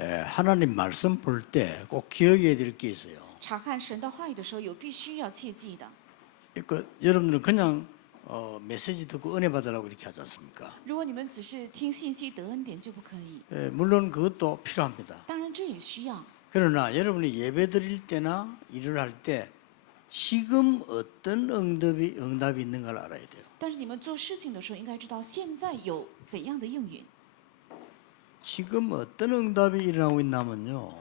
하나님 말씀 볼 때 꼭 기억해야 될 게 있어요. 查看神的话语的时候，有必须要切记的。 여러분들 그냥 메시지 듣고 은혜 받으라고 이렇게 하지 않습니까? 如果你们只是听信息得恩典就不可以， 물론 그것도 필요합니다. 当然这也需要。 그러나 여러분이 예배 드릴 때나 일을 할 때 지금 어떤 응답이 있는가를 알아야 돼요. 但是你们做事情的时候，应该知道现在有怎样的应允。 지금 어떤 응답이 일어나고 있냐면요.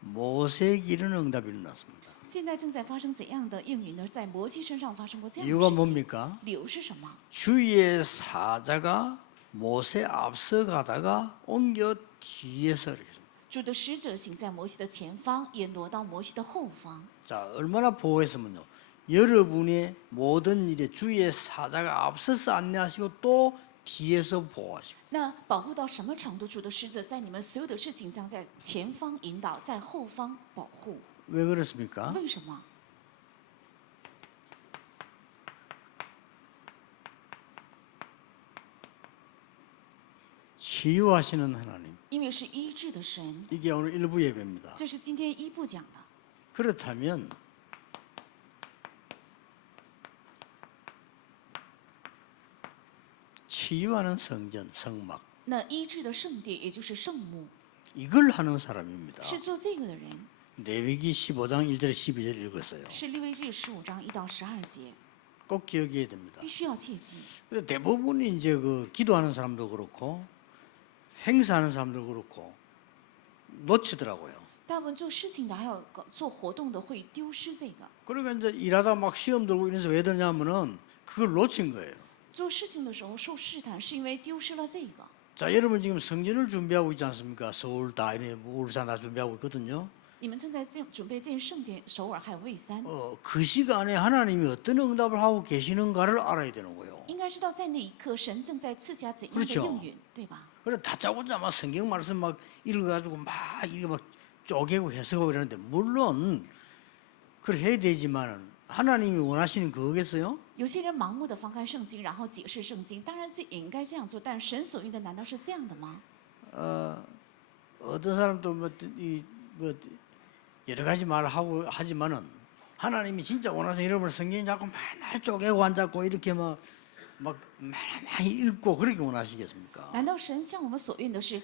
모세에게 이런 응답이 일어났습니다. 现在正在发生怎样的应允呢？在摩西身上发生过这样 이유가 的事情。 뭡니까? 理由是什么？ 주의 사자가 모세 앞서 가다가 옮겨 뒤에서 이렇게. 主的使者行在摩西的前方，也挪到摩西的后方。 자, 얼마나 보호했으면요. 여러분의 모든 일에 주의 사자가 앞서서 안내하시고 또 뒤에서 보호하시고. 那保护到什么程度？主的使者在你们所有的事情将在前方引导，在后方保护。 왜 그렇습니까? 为什么？ 치유하시는 하나님. 因为是医治的神， 이게 오늘 일부 예배입니다. 这是今天一部讲的。 그렇다면 치유하는 성전, 성막 那医治的圣殿，也就是圣母， 이걸 하는 사람입니다. 是做这个的人， 레위기 15장 1절 12절 읽었어요. 是利未记15章1到12节， 꼭 기억해야 됩니다. 必须要切记。 근데 대부분이 이제 그 기도하는 사람도 그렇고 행사하는 사람도 그렇고 놓치더라고요. 大部分做事情的，还有做活动的，会丢失这个。 그러니까 이제 일하다 막 시험 들고 이래서 왜 되냐면은 그걸 놓친 거예요. 做事情的时候受试探，是因为丢失了这个。 자, 여러분 지금 성전을 준비하고 있지 않습니까? 서울 다 이래 울산 다 준비하고 있거든요. 你们正在准备建圣殿，首尔还有蔚山， 그 시간에 하나님이 어떤 응답을 하고 계시는가를 알아야 되는 거예요. 应该知道在那一刻，神正在赐下怎样的 그렇죠 应允，对吧？ 그래 다짜고짜 막 성경 말씀 막 읽어가지고 막 이게 막 쪼개고 해석하고 이러는데 물론 그걸 해야 되지만은 하나님이 원하시는 그거겠어요? 有些人盲目的翻开圣经，然后解释圣经，当然这也应该这样做，但神所愿的难道是这样的吗？ 어떤 사람도 뭐 여러 가지 말을 하고 하지만은 하나님이 진짜 원하시는 여러분 성경 자꾸 맨날 쪼개고 앉았고 이렇게 막 많이 읽고 그렇게 원하시겠습니까? 难道神向我们所愿的是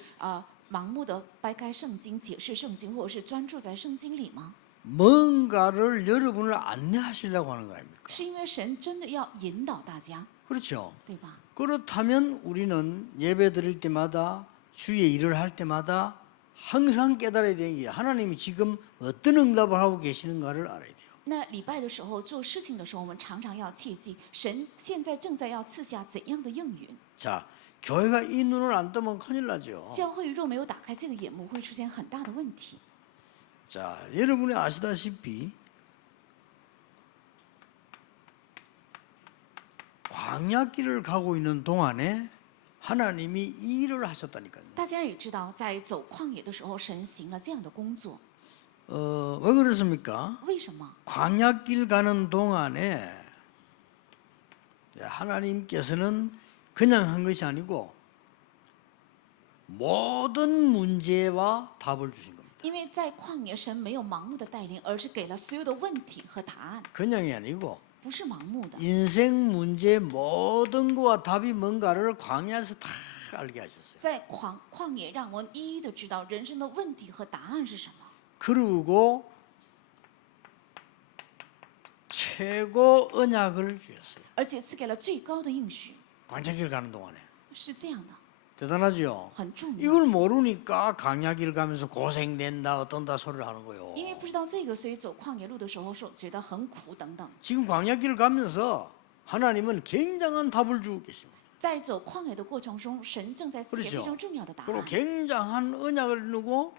盲目的掰开圣经、解释圣经，或者是专注在圣经里吗？ 뭔가를 여러분을 안내하시려고 하는 거 아닙니까? 是因为神真的要引导大家， 그렇죠. 对吧？ 그렇다면 우리는 예배 드릴 때마다 주의 일을 할 때마다 항상 깨달아야 되는 게 하나님이 지금 어떤 응답을 하고 계시는가를 알아야 돼요. 那礼拜的时候、做事情的时候，我们常常要切记，神现在正在要赐下怎样的应允。 자, 교회가 이 눈을 안 뜨면 큰일 나죠. 教会若没有打开这个眼目，会出现很大的问题。 자, 여러분이 아시다시피 광야길을 가고 있는 동안에 하나님이 이 일을 하셨다니까요. 大家也知道，在走旷野的时候，神行了这样的工作。 왜 그렇습니까? 为什么？ 광야길 가는 동안에 하나님께서는 그냥 한 것이 아니고 모든 문제와 답을 주신 겁니다. 因为在旷野，神没有盲目的带领，而是给了所有的问题和答案， 그냥이 아니고 不是盲目的。 인생 문제 모든 거와 답이 뭔가를 광야에서 다 알게 하셨어요. 在旷野，让我们一一的知道人生的问题和答案是什么。 그리고 최고 언약을 주셨어요. 而且赐给了最高的应许， 광야길 가는 동안에. 是这样的， 대단하죠? 很重要。 이걸 모르니까 광야길 가면서 고생된다 어떤다 소리를 하는 거예요. 因为不知道这个，所以走旷野路的时候说觉得很苦等等。 지금 광야길을 가면서 하나님은 굉장한 답을 주고 계십니다. 在走旷野的过程中，神正在赐给 그렇죠 非常重要的答 그리고 案， 굉장한 언약을 누고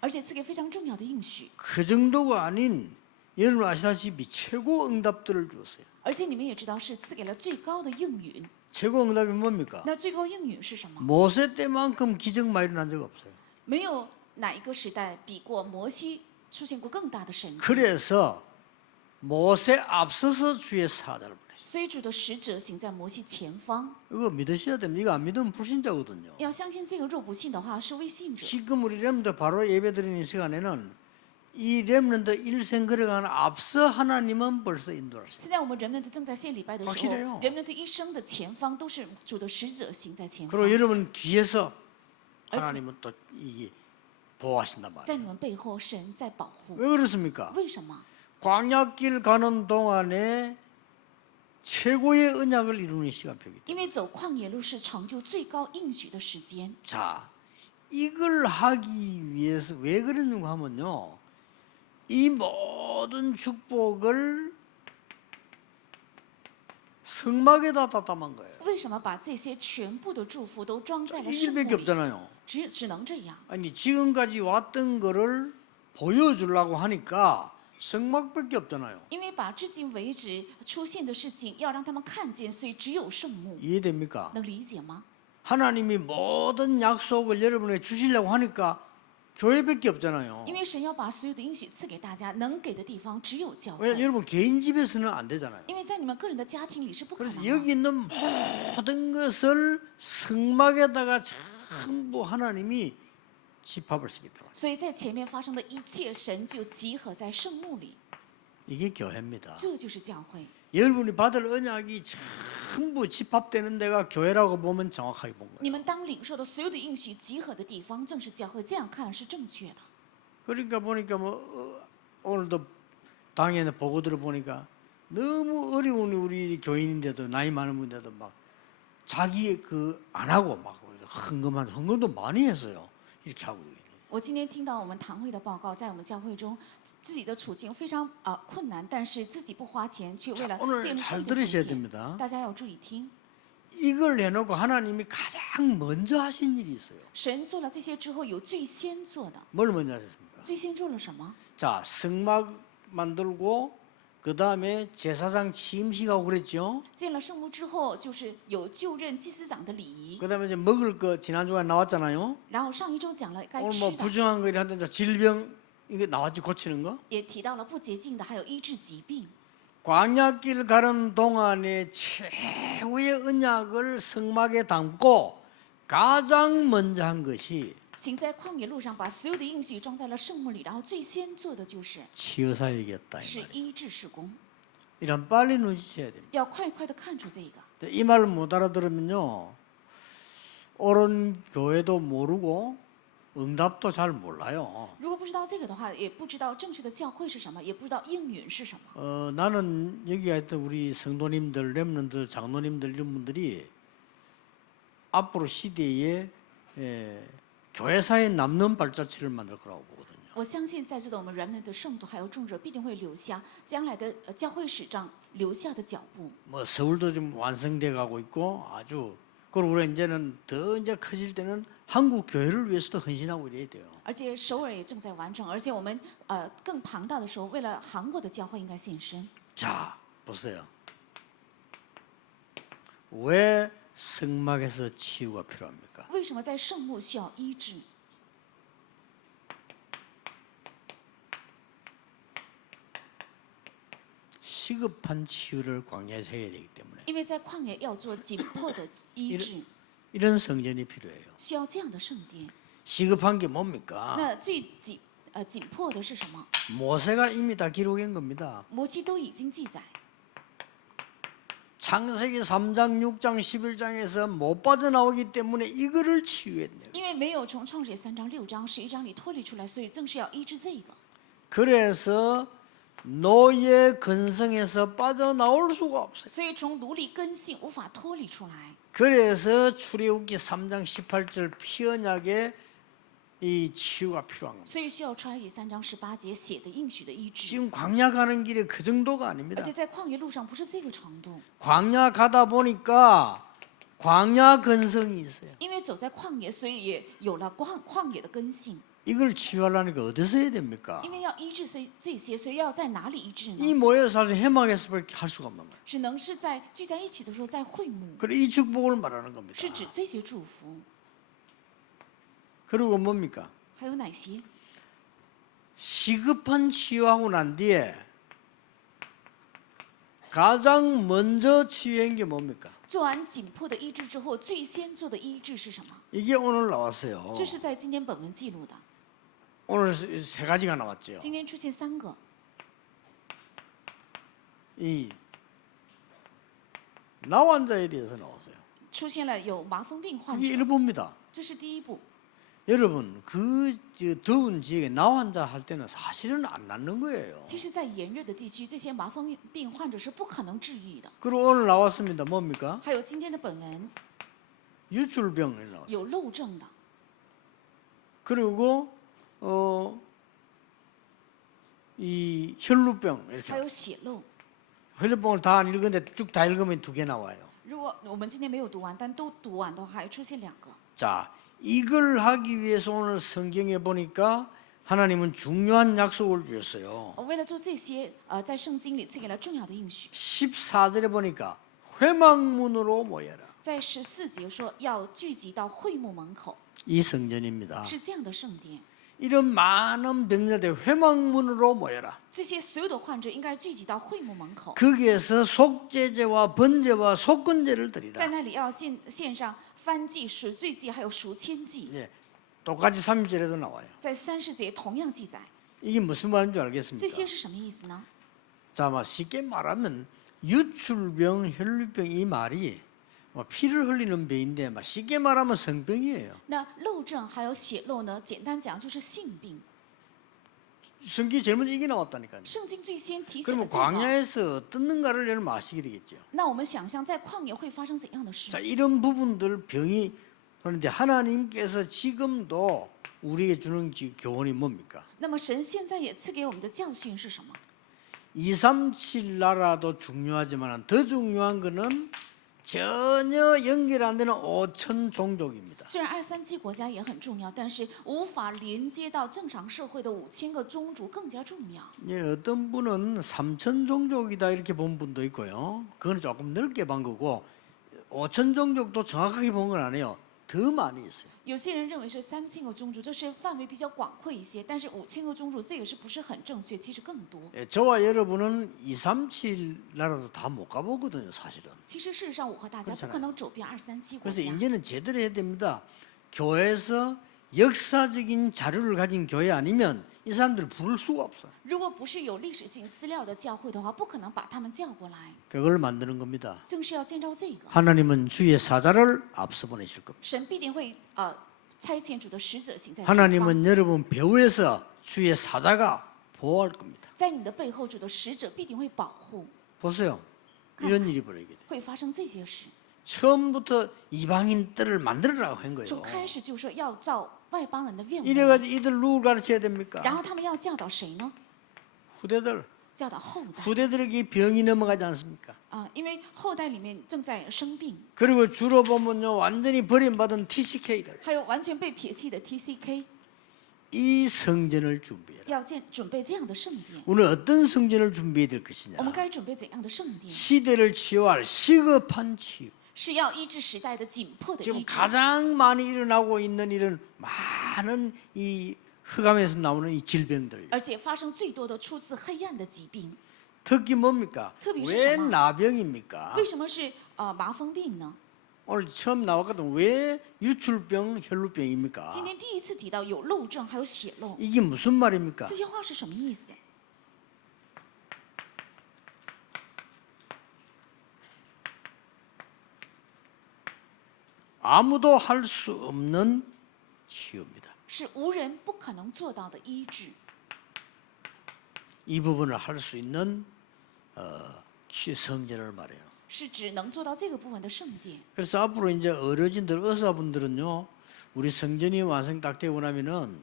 而且赐给非常重要的应许。 그 정도가 아닌 여러분 아시다시피 최고 응답들을 주었어요. 而且你们也知道，是赐给了最高的应允。 최고 응답이 뭡니까? 那最高应允是什么？ 모세 때만큼 기적 많이 일어난 적 없어요. 没有哪一个时代比过摩西出现过更大的神迹。 그래서 모세 앞서서 주의 사자를 보내셨어요. 所以主的使者行在摩西前方。 이거 믿으셔야 됩니다. 이거 안 믿으면 불신자거든요. 要相信这个，若不信的话是未信者。 지금 우리 렘드 바로 예배드리는 시간에는 이 렘런드 일생 걸어가는 앞서 하나님은 벌써 인도하셨어요. 现在我们人们正在献礼拜的时 확실해요 候，人们的一生的前方都是主的使者行在前方， 그리고 여러분 뒤에서 알지. 하나님은 또 이게 보호하신단 在 말이에요. 你们背后神在保护。 왜 그렇습니까? 为什么？ 광야길 가는 동안에 최고의 언약을 이루는 시간표이기 때문에. 因为走旷野路是成就最高应许的时间。 자, 이걸 하기 위해서 왜 그랬는가 하면요. 이 모든 축복을 성막에다 다 담은 거예요. 为什么把这些全部的祝福都装在了 이 圣幕 일밖에 里？ 없잖아요. 只能这样。 아니 지금까지 왔던 거를 보여주려고 하니까 성막밖에 없잖아요. 因为把至今为止出现的事情要让他们看见，所以只有圣幕。 이해됩니까? 能理解吗？ 하나님이 모든 약속을 여러분에게 주시려고 하니까 교회밖에 없잖아요. 因为神要把所有的应许赐给大家，能给的地方只有教 왜 会。 여러분 개인 집에서는 안 되잖아요. 因为在你们个人的家庭里是不可 그래서 能的。 여기 있는 모든 것을 성막에다가 전부 하나님이 집합을 시켰다. 所以在前面发生的一切，神就集合在圣幕里， 이게 교회입니다. 这就是教会。 여러분이 받을 언약이 전부 집합되는 데가 교회라고 보면 정확하게 본 거예요. 你们当领受的所有的应许集合的地方，正是教会。这样看是正确的。 그러니까 보니까 오늘도 당연히 보고들을 보니까 너무 어려운 우리 교인인데도 나이 많은 분인데도 막 자기 그 안 하고 막 헌금도 많이 했어요. 이렇게 하고. 我今天听到我们堂会的报告，在我们教会中，自己的处境非常困难，但是自己不花钱，却为了 오늘 建立 잘 圣的奉 들으셔야 献。 됩니다. 大家要注意听， 이걸 해놓고 하나님이 가장 먼저 하신 일이 있어요. 神做了这些之后，有最先做的。 뭘 먼저 하셨습니까? 最先做了什么？ 자, 성막 만들고 그 다음에 제사장 취임식하고 그랬죠. 建了圣幕之后，就是有就任祭司长的礼仪。 그 다음에 이제 먹을 거 지난주에 나왔잖아요. 然后上一周讲了该 오늘 吃 뭐 的， 부정한 거 이런데 이제 질병 이게 나왔지 고치는 거. 也提到了不洁净的，还有医治疾病。 광야길 가는 동안에 최후의 언약을 성막에 담고 가장 먼저 한 것이 行在旷野路上，把所有的应许装在了圣幕里，然后最先做的就是 치유사역이었다. 이 是 말이에요. 医治事工， 이런 빨리 눈치채야 됩니다. 要快快的看出这个。 이 말을 못 알아들으면요, 옳은 교회도 모르고 응답도 잘 몰라요. 如果不知道这个的话，也不知道正确的教会是什么，也不知道应允是什么。 나는 여기 있던 우리 성도님들, 렘넌들, 장로님들 이런 분들이 앞으로 시대에 교회사에 남는 발자취를 만들 거라고 보거든요. 我相信在座的我们人们的圣徒还有众者必定会留下将来的教会史上留下的脚步。 뭐 서울도 좀 완성돼 가고 있고 아주 그리고 우리 이제는 더 이제 커질 때는 한국 교회를 위해서도 헌신하고 이래야 돼요. 而且首尔也正在完成，而且我们更庞大的时候，为了韩国的教会应该献身。 자, 보세요. 왜 성막에서 치유가 필요합니까? 为什么在圣幕需要医治？ 시급한 치유를 광야에서 해야 되기 때문에 因为在旷野要做紧迫的医治， 이런 성전이 필요해요. 需要这样的圣殿。 시급한 게 뭡니까? 那最紧迫的是什么？ 모세가 이미 다 기록한 겁니다. 摩西都已经记载。 창세기 3장, 6장, 11장에서 못 빠져나오기 때문에 이거를 치유해야 돼요. 因为没有从创始3章、6章、11章里脱离出来，所以正是要医治这个。 그래서 노예 근성에서 빠져나올 수가 없어요. 所以从奴隶根性无法脱离出来。 그래서 출애굽기 3장 18절 피언약에 이 치유가 필요한 겁니다. 所以需要出埃及3章18节写的应许的医治。 지금 광야 가는 길에 그 정도가 아닙니다. 而且在旷野路上不是这个程度， 광야 가다 보니까 광야 근성이 있어요. 因为走在旷野，所以也有了旷野的根性。 이걸 치유하려니까 어디서 해야 됩니까? 因为要医治这些，所以要在哪里医治 이 呢？ 모여서 사실 해막에서밖에 할 수가 없는 거예요. 只能是在聚在一起的时候，在会幕， 그래 이 축복을 말하는 겁니다. 是指这些祝福。 그리고 뭡니까? 还有哪些？ 시급한 치유하고 난 뒤에 가장 먼저 치유한 게 뭡니까? 做完紧迫的医治之后，最先做的医治是什么？ 이게 오늘 나왔어요. 这是在今天本文记录的。 오늘 세 가지가 나왔죠. 今天出现3个， 이 나환자에 대해서 나왔어요. 出现了有麻风病患 이게 者， 일부입니다. 这是第一步。 여러분 저 더운 지역에 나환자 할 때는 사실은 안 낫는 거예요. 其实，在炎热的地区，这些麻风病患者是不可能治愈的。 그리고 오늘 나왔습니다. 뭡니까? 还有今天的本文 유출병이 나왔어요. 有漏症的， 그리고 이 혈루병 还 이렇게 有血漏。 혈루병을 다 안 읽었는데 쭉 다 읽으면 2개 나와요. 如果我们今天没有读完，但都读完的话，还出现2个。 자, 이걸 하기 위해서 오늘 성경에 보니까 하나님은 중요한 약속을 주셨어요. 为了做这些，在圣经里赐给了重要的应许。 14절에 보니까 회막문으로 모여라. 在14节说要聚集到会幕门口， 이 성전입니다. 是这样的圣殿。 이런 많은 병자들 회막문으로 모여라. 这些所有的患者应该聚集到会幕门口， 거기에서 속죄제와 번제와 속건제를 在 드리라. 那里要献上燔祭、赎罪祭，还有赎愆祭。 예, 똑같이 3절에도 나와요. 在30节同样记载， 이게 무슨 말인 줄 这 알겠습니까? 些是什么意思呢？ 자, 쉽게 말하면 유출병, 혈루병 이 말이 피를 흘리는 병인데 쉽게 말하면 성병이에요. 那漏症还有血漏呢？简单讲就是性病。 성경이 제일 먼저 이게 나왔다니까요. 圣经最先提醒了 그러면 这个。 광야에서 뜯는가를 여러분 아시게 되겠죠. 那我们想象在旷野会发生怎样的事？ 자, 이런 부분들 병이 그런데 하나님께서 지금도 우리에게 주는 교훈이 뭡니까? 那么神现在也赐给我们的教训是什么？ 237 나라도 중요하지만 더 중요한 거는 전혀 연결 안 되는 5천 종족입니다. 虽然237国家也很重要，但是无法连接到正常社会的5000个宗族更加重要。 예, 어떤 분은 3천 종족이다 이렇게 본 분도 있고요. 그건 조금 넓게 본 거고 5천 종족도 정확하게 본 건 아니에요. 더 많이 있어요. 有些人认为是3000个宗族，这是范围比较广阔一些，但是5000个宗族这个是不是很正确？其实更多。 예, 저와 여러분은 237 나라도 다 못 가보거든요, 사실은. 其实事实上，我和大家不可能走遍237国 그래서 家。 이제는 제대로 해야 됩니다. 교회에서 역사적인 자료를 가진 교회 아니면 이 사람들을 부를 수가 없어요. 如果不是有历史性资料的教会的话，不可能把他们叫过来。 그걸 만드는 겁니다. 正是要建造这个， 하나님은 주의 사자를 앞서 보내실 겁니다. 神必定会差遣主的使者行在前方， 하나님은 여러분 배후에서 주의 사자가 보호할 겁니다. 在你的背后，主的使者必定会保护， 보세요. 이런 일이 벌어지게 돼. 会发生这些事。 처음부터 이방인들을 만들으라고 한 主 거예요. 开始就说要造外邦人的愿望， 이래가지고 이들 누굴 가르쳐야 됩니까? 然后他们要教导谁呢？ 후대들. 教导后代 후대들에게 병이 넘어가지 않습니까? 因为后代里面正在生病， 그리고 주로 보면요 완전히 버림받은 TCK들 还有完全被撇弃的 TCK， 이 성전을 준비해라. 要准备这样的圣殿。 오늘 어떤 성전을 준비해야 될 것이냐? 我们该准备怎样的圣殿？ 시대를 치유할 시급한 치유. 是要医治时代的紧迫的 지금 医治。 가장 많이 일어나고 있는 이런 많은 이 흑암에서 나오는 이 질병들. 而且发生最多的出自黑暗的疾病， 특히 뭡니까? 特别是 왜 什么？ 나병입니까? 为什么是麻风病呢？ 오늘 처음 나왔거든. 왜 유출병, 혈루병입니까? 今天第一次提到有漏症，还有血漏， 이게 무슨 말입니까? 这些话是什么意思？ 아무도 할 수 없는 치유입니다. 是无人不可能做到的医治。 이 부분을 할 수 있는 성전을 말해요. 是指能做到这个部分的圣殿。 그래서 앞으로 이제 어르신들, 의사분들은요, 우리 성전이 완성 딱 되고 나면은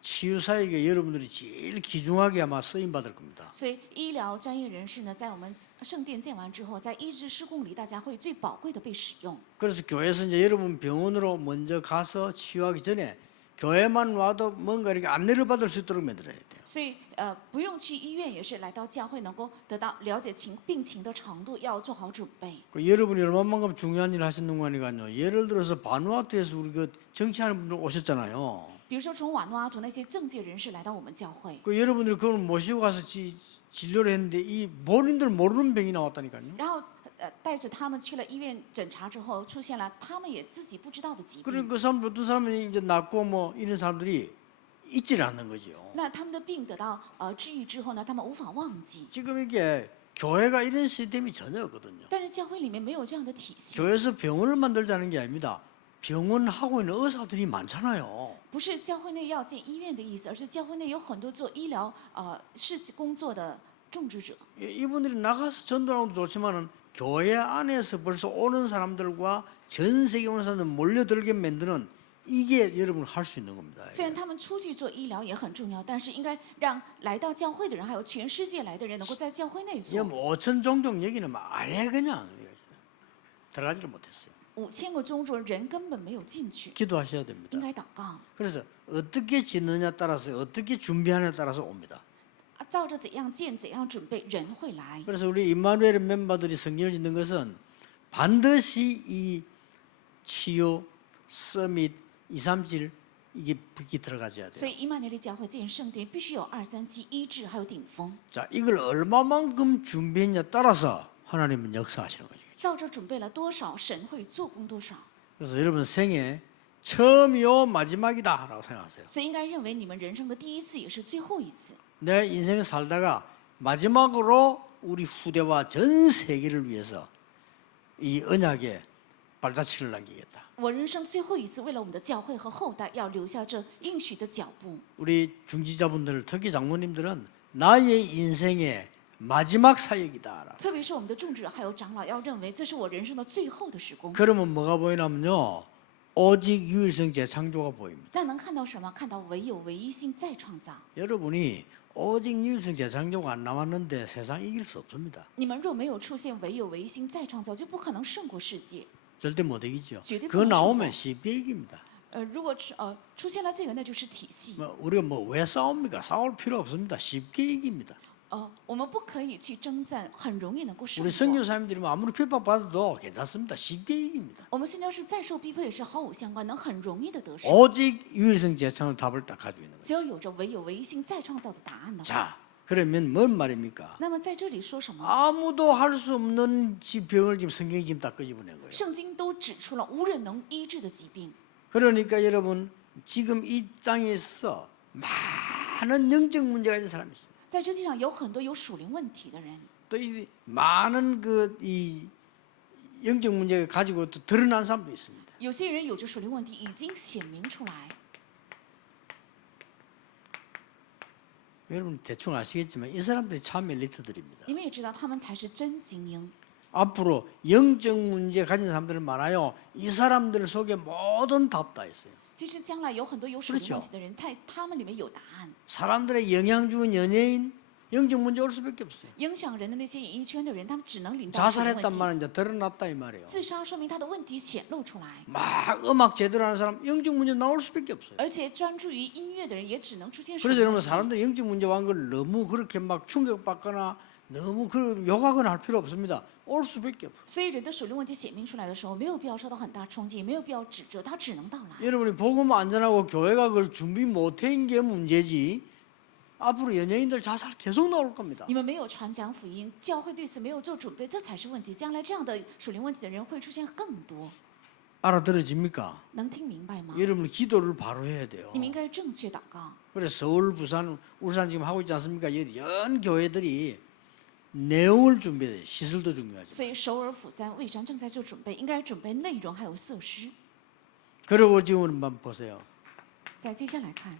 치유 사역에 여러분들이 제일 귀중하게 아마 쓰임 받을 겁니다. 所以医疗专业人士呢，在我们圣殿建完之后，在医治施工里，大家会最宝贵的被使用。 그래서 교회에서 이제 여러분 병원으로 먼저 가서 치유하기 전에 교회만 와도 뭔가 이렇게 안내를 받을 수 있도록 만들어야 돼요. 所以不用去医院，也是来到教会能够得到了解病情的程度，要做好准备。 그 여러분이 얼마만큼 중요한 일을 하시는 거 아니까요. 예를 들어서 바누아투에서 우리 그 정치하는 분들 오셨잖아요. 比如说从瓦努阿图那些政界人士来到我们教会， 그 여러분들이 그걸 모시고 가서 진료를 했는데 이 본인들 모르는 병이 나왔다니까요. 然后带着他们去了医院诊查之后，出现了他们也自己不知道的疾 그런 病。 그 사람 어떤 사람은 이제 낫고 뭐 이런 사람들이 잊질 않는 거죠. 那他们的病得到治愈之后呢，他们无法忘记。 지금 이게 교회가 이런 시스템이 전혀 없거든요. 但是教会里面没有这样的体系， 교회에서 병원을 만들자는 게 아닙니다. 병원 하고 있는 의사들이 많잖아요. 不是教会内要建医院的意思，而是教会内有很多做医疗工作的种植者。 이분들이 나가서 전도하는 것도 좋지만은 교회 안에서 벌써 오는 사람들과 전 세계 오는 사람들 몰려들게 만드는 이게 여러분 할 수 있는 겁니다. 虽然他们出去做医疗也很重要，但是应该让来到教会的人，还有全世界来的人，能够在教会内 이게 做。 뭐 5천 종족 얘기는 아예 그냥 들어가지를 못했어요. 5000个宗族人根本没有进去， 기도하셔야 됩니다. 应该祷告。 그래서 어떻게 짓느냐 따라서 어떻게 준비하느냐에 따라서 옵니다. 照着怎样建、怎样准备，人会来。 그래서 우리 임마누엘 멤버들이 성경을 짓는 것은 반드시 이 치유, 서밋, 2, 3질 이게 들어가져야 所 돼요. 以伊曼尼利教会建圣殿必须有237医治，还有顶峰。 자, 이걸 얼마만큼 준비했냐에 따라서 하나님은 역사하시는 거죠. 照着准备了多少，神会做工多少。 그래서 여러분 생애 처음이요 마지막이다라고 생각하세요. 所以应该认为你们人生的第一次也是最后一次。 내 인생을 살다가 마지막으로 우리 후대와 전 세계를 위해서 이 언약에 발자취를 남기겠다. 我人生最后一次，为了我们的教会和后代，要留下这应许的脚步。 우리 중지자분들 특히 장모님들은 나의 인생의 마지막 사역이다. 特别是我们的众志还有长老，要认为这是我人生的最后的时光。 그러면 뭐가 보이냐면요. 오직 유일성 재창조가 보입니다. 那能看到什么？看到唯有唯一性再创造。 여러분이 오직 유일성 재창조가 안 나왔는데 세상 이길 수 없습니다. 你们若没有出现唯有唯一性再创造，就不可能胜过世界。 절대 못 이기죠. 절대 그거 못 나오면 쉽게 이깁니다. 如果出现了这个，那就是体系。 우리가 뭐 왜 싸웁니까? 싸울 필요 없습니다. 쉽게 이깁니다. 我们不可以去征战，很容易能够胜 우리 过。 선교사님들이 뭐 아무리 핍박받아도 괜찮습니다. 쉽게 이깁니다. 我们宣教士再受逼迫也是毫无相关，能很容易的得胜。 오직 유일성 재창의 답을 딱 가지고 있는 거예요. 只要有着唯有唯一性再创造的答案的话， 자, 그러면 뭔 말입니까? 那么在这里说什么？ 아무도 할 수 없는 병을 지금 성경이 지금 다 끄집어낸 거예요. 圣经都指出了无人能医治的疾病。 그러니까 여러분 지금 이 땅에서 많은 영적 문제가 있는 사람이 있어요. 在这地上有很多有属灵问题的人， 또 이 많은 이 영적 문제를 가지고 또 드러난 사람도 있습니다. 有些人有着属灵问题已经显明出来。 여러분 대충 아시겠지만 이 사람들이 참 엘리트들입니다. 你们也知道，他们才是真精英。 앞으로 영적 문제 가진 사람들은 많아요. 이 사람들 속에 모든 답 다 있어요. 其实将来有很多有属灵问题的人，在他们里面有答案。 사람들의 영향 주는 연예인 영적 문제 올 수밖에 없어요. 影响人的那些演艺圈的人，他们只能领到属灵问 자살했단 题。 말은 이제 드러났다 이 말이에요. 自杀说明他的问题显露出来， 막 음악 제대로 하는 사람 영적 문제 나올 수밖에 없어요. 而且专注于音乐的人也只能出现属 그래서 灵 여러분 问题。 사람들이 영적 문제 왔는 걸 너무 그렇게 막 충격받거나 너무 그 욕하거나 할 필요 없습니다. 올 수밖에 없어요. 所以人的属灵问题显明出来的时候，没有必要受到很大冲击，也没有必要指责，它只能到来。 여러분이 복음 안전하고 교회가 그걸 준비 못한 게 문제지. 앞으로 연예인들 자살 계속 나올 겁니다. 你们没有传讲福音，教会对此没有做准备，这才是问题。将来这样的属灵问题的人会出现更多， 알아들어집니까? 能听明白吗？ 여러분 기도를 바로 해야 돼요. 你们应该正确祷告。 그래서 서울, 부산, 울산 지금 하고 있지 않습니까? 연 교회들이 내용을 준비해야 돼요. 시설도 중요하죠. 所以首尔、釜山、蔚山正在做准备，应该准备内容还有设施。 그리고 지금 한번 보세요. 再接下来看，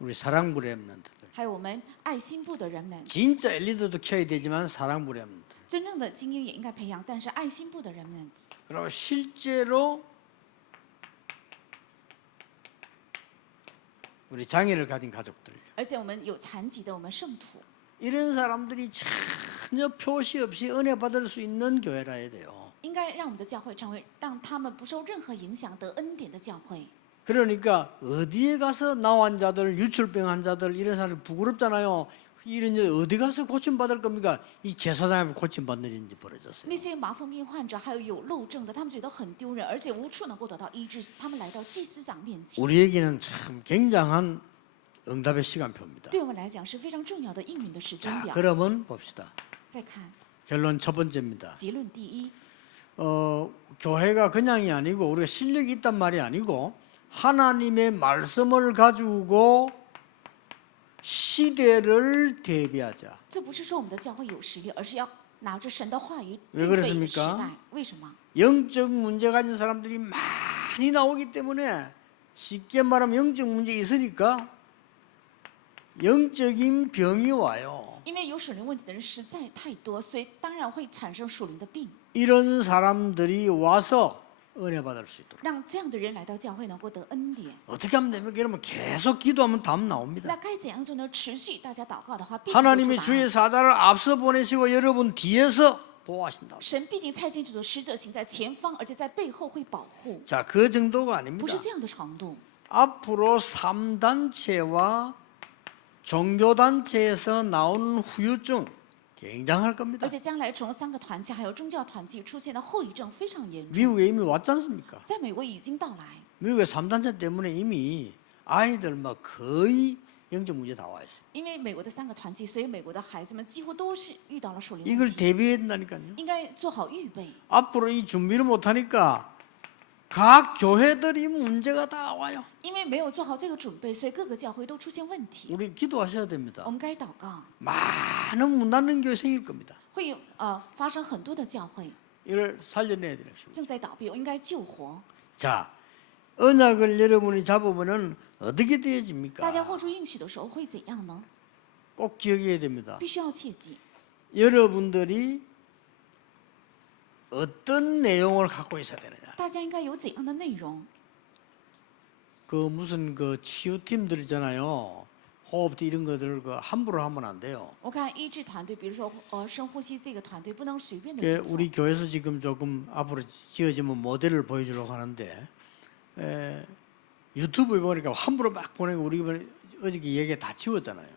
우리 사랑부 렘넌트들. 还有我们爱心部的人们， 진짜 엘리트도 키워야 되지만 사랑부 렘넌트. 真正的精英也应该培养，但是爱心部的人们， 그리고 실제로 우리 장애를 가진 가족들. 而且我们有残疾的我们圣徒， 이런 사람들이 전혀 표시 없이 은혜 받을 수 있는 교회라 해야 돼요. 应该让我们的教会成为让他们不受任何影响得恩典的教会。 그러니까 어디에 가서 나환자들, 유출병 환자들 이런 사람들 부끄럽잖아요. 이런 일 어디 가서 고침 받을 겁니까? 이 제사장이 고침 받는 일이 벌어졌어요. 那些麻风病患者还有漏症的，他们觉得很丢人，而且无处能够得到医治，他们来到祭司长面前。 우리에게는 참 굉장한 응답의 시간표입니다. 对我们来讲是非常重要的应允的时间 자, 表。 그러면 봅시다. 再看 결론 첫 번째입니다. 结论第一， 교회가 그냥이 아니고 우리가 실력이 있단 말이 아니고 하나님의 말씀을 가지고 시대를 대비하자. 这不是说我们的教会有实力，而是要拿着神的话语 왜 预备 그렇습니까 时代。为什么？ 영적 문제 가진 사람들이 많이 나오기 때문에 쉽게 말하면 영적 문제 있으니까 영적인 병이 와요. 因为有属灵问题的人实在太多，所以当然会产生属灵的病。 이런 사람들이 와서 은혜 받을 수 있도록 让这样的人来到教会能够得恩典。 어떻게 하면 됩니까? 그러면 계속 기도하면 답 那 나옵니다. 该怎样做呢？持续大家祷告的话，必定会出 하나님이 答案 주의 사자를 앞서 보내시고 여러분 뒤에서 보호하신다. 神必定差遣主的使者行在前方，而且在背后会保护， 자, 그 정도가 不 아닙니다. 是这样的程度。 앞으로 3단체와 종교단체에서 나온 후유증 굉장할 겁니다. 而且将来从3个团契还有宗教团契出现的后遗症非常严重， 미국에 이미 왔지 않습니까? 在美国已经到来。 미국의 3단체 때문에 이미 아이들 막 거의 영적 문제 다 와 있어요. 因为美国的3个团契，所以美国的孩子们几乎都是遇到了属灵问 이걸 题， 대비해야 된다니까요. 应该做好预备。 앞으로 이 준비를 못하니까 각 교회들이 문제가 다 와요. 因为没有做好这个准备，所以各个教会都出现问题。 우리 기도하셔야 됩니다. 我们该祷告， 많은 문 닫는 교회 생길 겁니다. 会有发生很多的教会 이걸 살려내야 되는 것입니다. 正在倒闭，我应该救活。 자, 언약을 여러분이 잡으면은 어떻게 大家 되어집니까? 握住应许的时候会怎样呢？ 꼭 기억해야 됩니다. 必须要切记， 여러분들이 어떤 내용을 갖고 있어야 되느냐? 大家应该有怎样的内容？ 그 무슨 그 치유팀들 있잖아요. 호흡도 이런 것들 그 함부로 하면 안 돼요. 我看医治团队，比如说深呼吸这个团队，不能随便的 그 去做。 우리 교회에서 지금 조금 앞으로 지어지면 모델을 보여주려고 하는데 유튜브에 보니까 함부로 막 보내고 우리 이번에 어저께 얘기 다 지웠잖아요.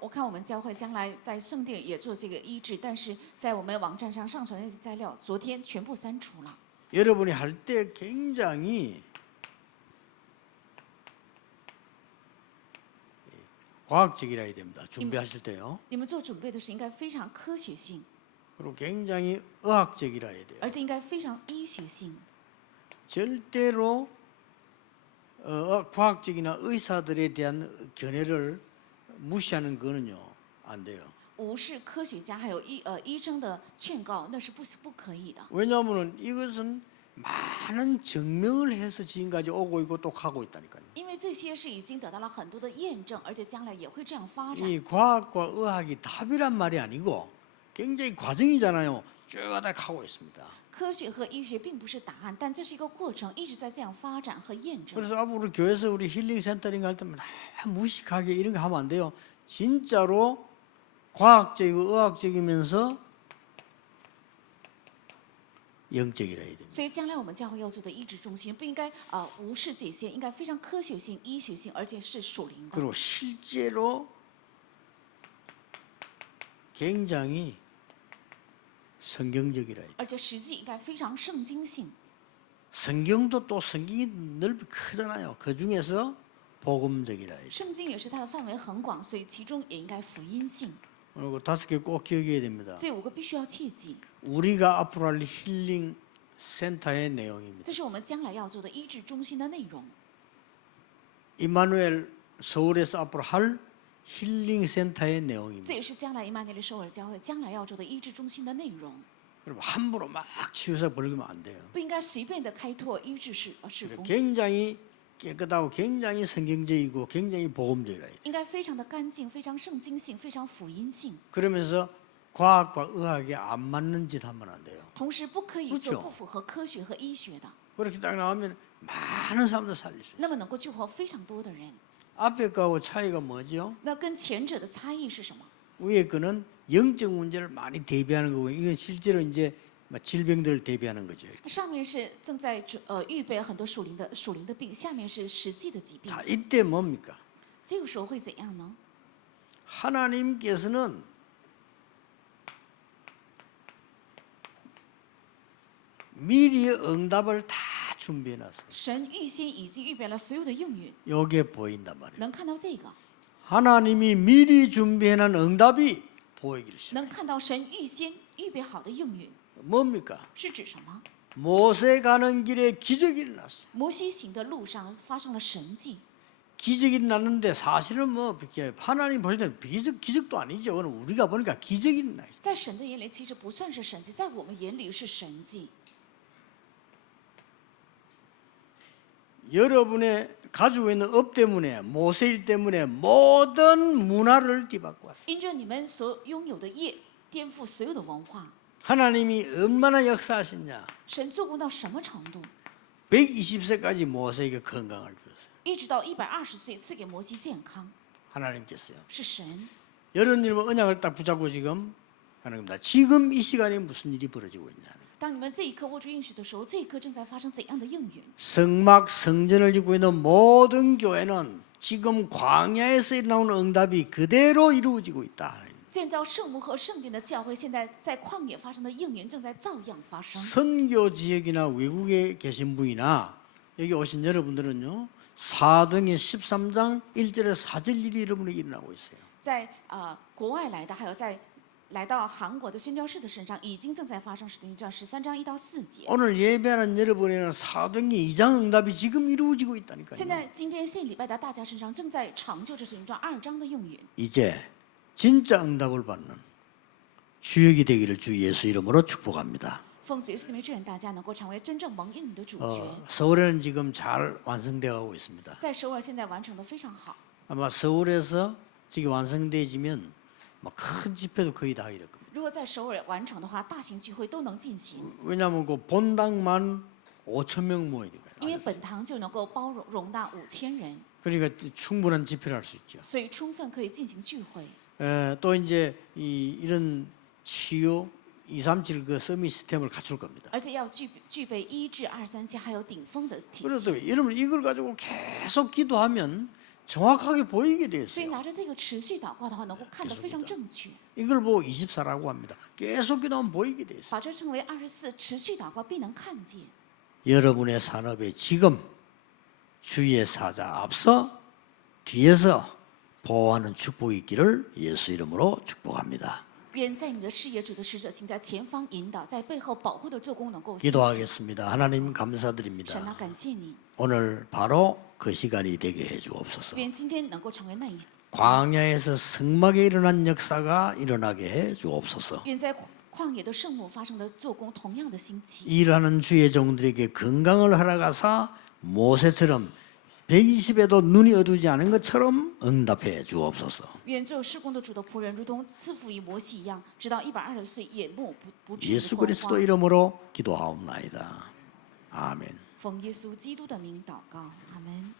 我看我们教会将来在圣殿也做这个医治，但是在我们网站上上传那些材料，昨天全部删除了。 여러분이 할 때 굉장히 과학적이라 해야 됩니다. 준비하실 때요. 你们做准备的时候应该非常科学性， 그리고 굉장히 의학적이라 해야 돼요. 而且应该非常医学性。 절대로 과학적이나 의사들에 대한 견해를 무시하는 거는요 안 돼요. 无视科学家还有医生的劝告，那是不可以的。 왜냐하면 이것은 많은 증명을 해서 지금까지 오고 있고 또 가고 있다니까요. 因为这些是已经得到了很多的验证，而且将来也会这样发展。 이 과학과 의학이 답이란 말이 아니고 굉장히 과정이잖아요. 쭉 가다 가고 있습니다. 科学和医学并不是答案，但这是一个过程，一直在这样发展和验证。 그래서 앞으로 우리 교회에서 우리 힐링 센터링 할 때면 무식하게 이런 거 하면 안 돼요. 진짜로 과학적이고 의학적이면서 영적이라 해야 됩니다. 所以将来我们教会要做的医治中心，不应该无视这些，应该非常科学性、医学性，而且是属灵的。 그리고 실제로 굉장히 성경적이라 해야 돼요. 而且实际应该非常圣经性。 성경도 또 성경이 넓이 크잖아요. 그 중에서 복음적이라 해야 돼요. 圣经也是它的范围很广，所以其中也应该福音性。 그리고 5개 꼭 기억해야 됩니다. 这5个必须要切记， 우리가 앞으로 할 힐링 센터의 내용입니다. 这是我们将来要做的医治中心的内容。 이마누엘 서울에서 앞으로 할 힐링 센터의 내용입니다. 这也是将来伊曼内利首尔教会将来要做的医治中心的内容。 여러분 함부로 막 치유사 벌리면 안 돼요. 不应该随便的开拓医治事工， 굉장히 깨끗하고 굉장히 성경적이고 굉장히 복음적이라 해요. 应该非常的干净，非常圣经性，非常福音性。 그러면서 과학과 의학에 안 맞는 짓 하면 안 돼요. 同时不可以做 그렇죠 不符合科学和医学的， 그렇게 딱 나오면 많은 사람들 살릴 수 있어요. 那么能够救活非常多的人。 앞에 거하고 차이가 뭐죠? 那跟前者的差异是什么？ 위에 거는 영적 문제를 많이 대비하는 거고 이건 실제로 이제 질병들을 대비하는 거죠. 上面是正在预备很多属灵的病，下面是实际的疾病。 자, 이때 뭡니까? 这个时候会怎样呢？ 하나님께서는 미리 응답을 다 준비해놨어요. 神预先已经预备了所有的应允， 여기에 보인단 말이에요. 能看到这个， 하나님이 미리 준비해놓은 응답이 보이기를 시작해요. 能看到神预先预备好的应允， 뭡니까? 是指什么？ 모세 가는 길에 기적이 일어났어요. 摩西行的路上发生了神迹， 기적이 일어났는데 사실은 뭐 이렇게 하나님 볼 때는 기적도 아니죠. 그건 우리가 보니까 기적이 일어나 있어요. 在神的眼里其实不算是神迹，在我们眼里是神迹。 여러분의 가지고 있는 업 때문에 모세일 때문에 모든 문화를 뒤바꿔 왔어요. 因着你们所拥有的业，颠覆所有的文化。 하나님이 얼마나 역사하셨냐. 神做工到什么程度？ 120세까지 모세에게 건강을 주었어요. 一直到120岁赐给摩西健康， 하나님께서요. 是神。 여러분들은 언약을 딱 붙잡고 지금 하는 겁니다. 지금 이 시간에 무슨 일이 벌어지고 있냐. 当你们这一刻握住应许的时候，这一刻正在发生怎样的应允？ 성막 성전을 짓고 있는 모든 교회는 지금 광야에서 일어나는 응답이 그대로 이루어지고 있다. 建造圣幕和圣殿的教会，现在在旷野发生的应允正在照样发生。 선교 지역이나 외국에 계신 분이나 여기 오신 여러분들은요. 사도행전 13장 1절에 4절 일이 여러분에게 일어나고 있어요. 在国外来的，还有在来到韩国的宣教士的身上，已经正在发生使徒行传13章1到4节。 오늘 예배하는 여러분에는 사도행전 2장 응답이 지금 이루어지고 现 있다니까요. 在今天献礼拜的大家身上正在成就这使徒行传2章的应允。 이제 진짜 응답을 받는 주역이 되기를 주 예수 이름으로 축복합니다. 奉主耶稣的名祝愿大家能够成为真正蒙应允的主角。 서울에는 지금 잘 완성되어 가고 있습니다. 在首尔现在完成的非常好。 아마 서울에서 지금 완성되어지면 큰 집회도 거의 다 하게 될 겁니다. 如果在首尔完成的话，大型聚会都能进行， 왜냐하면 그 본당만 5,000명 모이니까요. 因为本堂就能够容纳5000人， 그러니까 충분한 집회를 할 수 있죠. 所以充分可以进行聚会。 또 이제 이런 치유 237 그 서밋 시스템을 갖출 겁니다. 而且要具备1至237，还有顶峰的体 그래서 系。 여러분 이걸 가지고 계속 기도하면 정확하게 보이게 돼 所以 있어요. 拿着这个持续祷告的话，能够看得非常正确。 이걸 보고 24라고 합니다. 계속 기도하면 보이게 돼 있어요. 把这称为24，持续祷告必能看见。 여러분의 산업에 지금 주의 사자 앞서 뒤에서 보호하는 축복이 있기를 예수 이름으로 축복합니다. 愿在你的事业主的使者，请在前方引导，在背后保护的做工能够兴起。 기도하겠습니다. 하나님 神啊， 감사드립니다. 感谢你， 오늘 바로 그 시간이 되게 해주옵소서. 愿今天能够成为那一， 광야에서 성막에 일어난 역사가 일어나게 해주옵소서. 愿在旷野的圣母发生的做工同样的兴起。 일하는 주의 종들에게 건강을 허락하사 모세처럼 120에도 눈이 어두지 않은 것처럼 응답해 주옵소서. 愿做施工的主的仆人，如同赐福于摩西一样，直到120岁，眼目不至于 예수 昏 그리스도 花。 이름으로 기도하옵나이다. 아멘. 奉耶稣基督的名祷告，阿门。